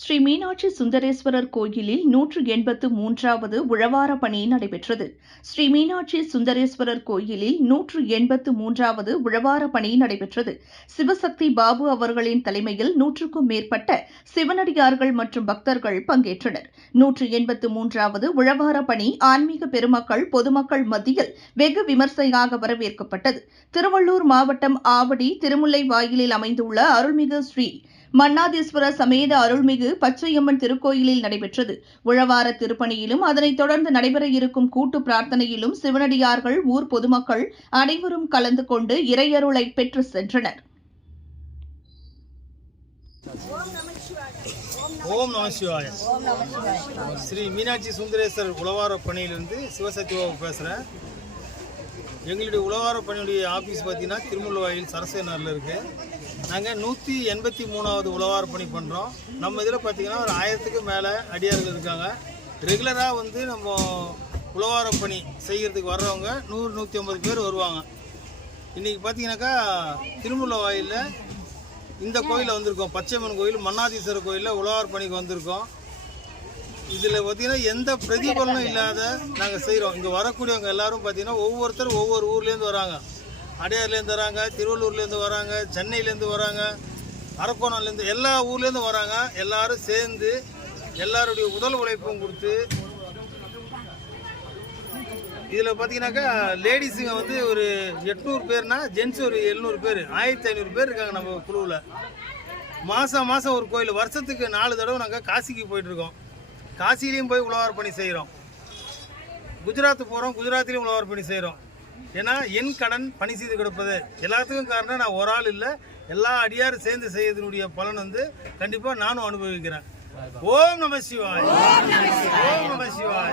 ஸ்ரீ மீனாட்சி சுந்தரேஸ்வரர் கோயிலில் 183வது உழவார பணி நடைபெற்றது. ஸ்ரீ மீனாட்சி சுந்தரேஸ்வரர் கோயிலில் 183வது உழவார பணி நடைபெற்றது. சிவசக்தி பாபு அவர்களின் தலைமையில் 100க்கும் மேற்பட்ட சிவனடியார்கள் மற்றும் பக்தர்கள் பங்கேற்றனர். 183வது உழவார பணி ஆன்மீக பெருமக்கள், பொதுமக்கள் மத்தியில் வெகு விமர்சையாக வரவேற்கப்பட்டது. திருவள்ளூர் மாவட்டம் ஆவடி திருமுல்லை வாயிலில் அமைந்துள்ள அருள்மிகு ஸ்ரீ மன்னாதீஸ்வரர் சமேத அருள்மிகு பச்சையம்மன் திருக்கோயிலில் நடைபெற்றது. உழவார திருப்பணியிலும் அதனைத் தொடர்ந்து நடைபெற இருக்கும் கூட்டு பிரார்த்தனையிலும் சிவனடியார்கள், ஊர் பொதுமக்கள் அனைவரும் கலந்து கொண்டு இறையருளை பெற்று சென்றனர். ஓம் நம சிவாய. ஸ்ரீ மீனாட்சி சுந்தரேஸ்வரர் உழவார பணியிலிருந்து சிவசக்தி பாபு பேசுகிறேன். எங்களுடைய உழவார பணியுடைய ஆஃபீஸ் பார்த்தீங்கன்னா திருமுல்வாயில் சரசேனரில் இருக்குது. நாங்கள் 183வது உழவார பணி பண்ணுறோம். நம்ம இதில் பார்த்தீங்கன்னா ஒரு 1000க்கு மேலே அடியார்கள் இருக்காங்க. ரெகுலராக நம்ம உழவார பணி செய்கிறதுக்கு வர்றவங்க 100-150 பேர் வருவாங்க. இன்றைக்கி பார்த்தீங்கன்னாக்கா திருமுல்வாயிலில் இந்த கோயிலில் வந்திருக்கோம். பச்சையம்மன் கோயில், மன்னாதீஸ்வரர் கோயிலில் உழவார பணிக்கு வந்திருக்கோம். இதில் பார்த்திங்கன்னா எந்த பிரதிபலனும் இல்லாத நாங்கள் செய்கிறோம். இங்கே வரக்கூடியவங்க எல்லோரும் பார்த்திங்கன்னா ஒவ்வொருத்தர் ஒவ்வொரு ஊர்லேருந்து வராங்க. அடையார்லேருந்து வராங்க, திருவள்ளூர்லேருந்து வராங்க, சென்னையிலேருந்து வராங்க, அரக்கோணம்லேருந்து, எல்லா ஊர்லேருந்து வராங்க. எல்லோரும் சேர்ந்து எல்லாருடைய உடல் உழைப்பும் கொடுத்து இதில் பார்த்திங்கனாக்கா லேடிஸுங்க ஒரு 800 பேர்னா, ஜென்ஸ் ஒரு 700 பேர், 1500 பேர் இருக்காங்க நம்ம குழுவில். மாதம் ஒரு கோயில், வருஷத்துக்கு 4 தடவை நாங்கள் காசிக்கு போயிட்டுருக்கோம். காசிலையும் போய் உழவார பணி செய்கிறோம். குஜராத்து போகிறோம், குஜராத்திலையும் உழவார பணி செய்கிறோம். ஏன்னா என் கடன் பணி செய்து கொடுப்பது. எல்லாத்துக்கும் காரணம் நான் ஒரு ஆள் இல்லை, எல்லா அடியாரும் சேர்ந்து செய்யறதுனுடைய பலன் கண்டிப்பாக நானும் அனுபவிக்கிறேன். ஓம் நம சிவாய். ஓம் நம சிவாய்.